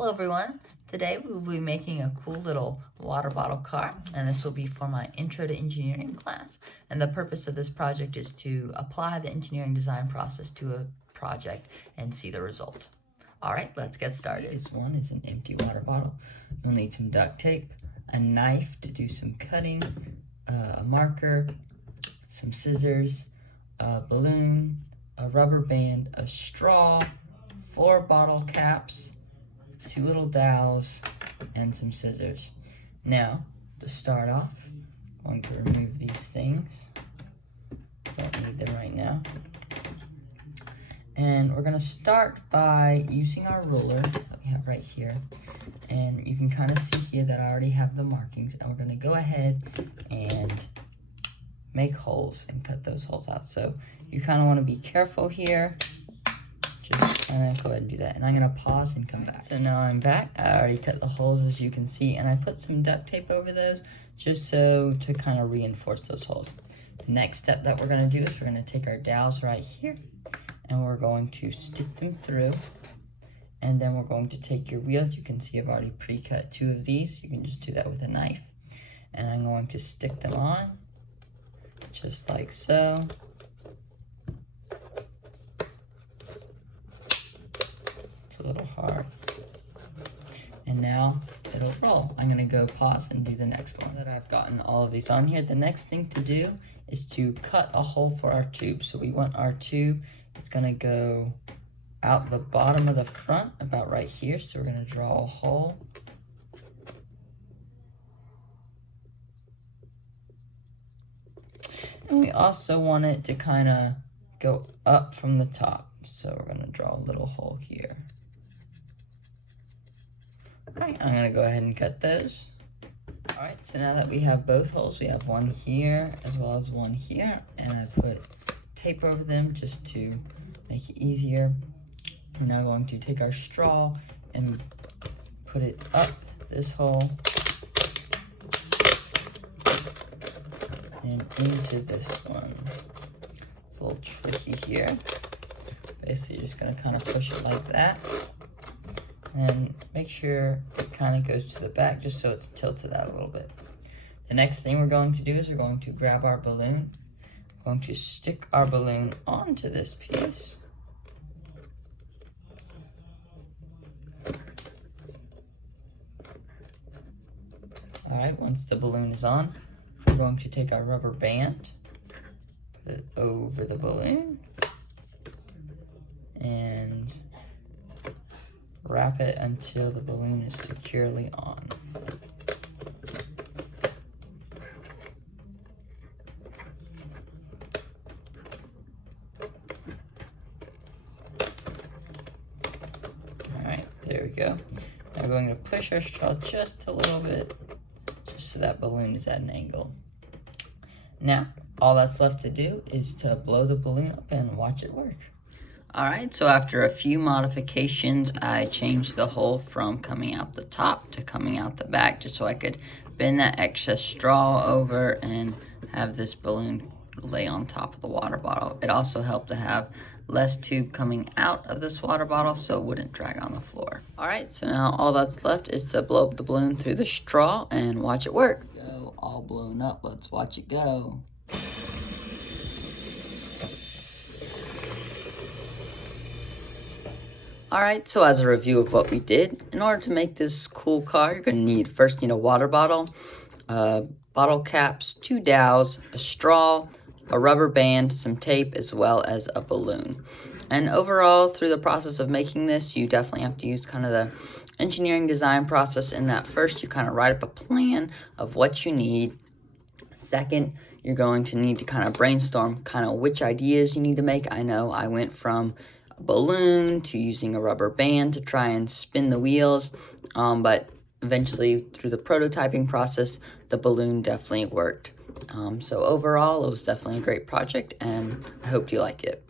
Hello everyone. Today we will be making a cool little water bottle car, and this will be for my Intro to Engineering class. And the purpose of this project is to apply the engineering design process to a project and see the result. All right, let's get started. One is an empty water bottle. You'll need some duct tape, a knife to do some cutting, a marker, some scissors, a balloon, a rubber band, a straw, 4 bottle caps, 2 little dowels, and some scissors. Now, to start off, I'm going to remove these things. Don't need them right now. And we're going to start by using our ruler that we have right here. And you can kind of see here that I already have the markings. And we're going to go ahead and make holes and cut those holes out. So you kind of want to be careful here. Just kind of go ahead and do that. And I'm going to pause and come back. So now I'm back. I already cut the holes, as you can see. And I put some duct tape over those just so to kind of reinforce those holes. The next step that we're going to do is we're going to take our dowels right here. And we're going to stick them through. And then we're going to take your wheels. You can see I've already pre-cut 2 of these. You can just do that with a knife. And I'm going to stick them on, just like so. It's a little hard. And now it'll roll. I'm gonna go pause and do the next one. Now that I've gotten all of these on here, the next thing to do is to cut a hole for our tube. So we want our tube, it's gonna go out the bottom of the front, about right here. So we're gonna draw a hole. And we also want it to kind of go up from the top. So we're gonna draw a little hole here. All right, I'm gonna go ahead and cut those. All right, so now that we have both holes, we have one here as well as one here, and I put tape over them just to make it easier. We're now going to take our straw and put it up this hole and into this one. It's a little tricky here. Basically, you're just gonna kind of push it like that. And make sure it kind of goes to the back just so it's tilted out a little bit. The next thing we're going to do is we're going to grab our balloon. We're going to stick our balloon onto this piece. All right, once the balloon is on, we're going to take our rubber band, put it over the balloon, and wrap it until the balloon is securely on. All right, there we go. Now we're going to push our straw just a little bit, just so that balloon is at an angle. Now, all that's left to do is to blow the balloon up and watch it work. All right, so after a few modifications, I changed the hole from coming out the top to coming out the back, just so I could bend that excess straw over and have this balloon lay on top of the water bottle. It also helped to have less tube coming out of this water bottle so it wouldn't drag on the floor. All right, so now all that's left is to blow up the balloon through the straw and watch it work. Go, all blown up, let's watch it go. All right, so as a review of what we did, in order to make this cool car, you're gonna first need a water bottle, bottle caps, 2 dowels, a straw, a rubber band, some tape, as well as a balloon. And overall, through the process of making this, you definitely have to use kind of the engineering design process in that first you kind of write up a plan of what you need. Second, you're going to need to kind of brainstorm kind of which ideas you need to make. I know I went from balloon to using a rubber band to try and spin the wheels, but eventually through the prototyping process the balloon definitely worked. So overall it was definitely a great project, and I hope you like it.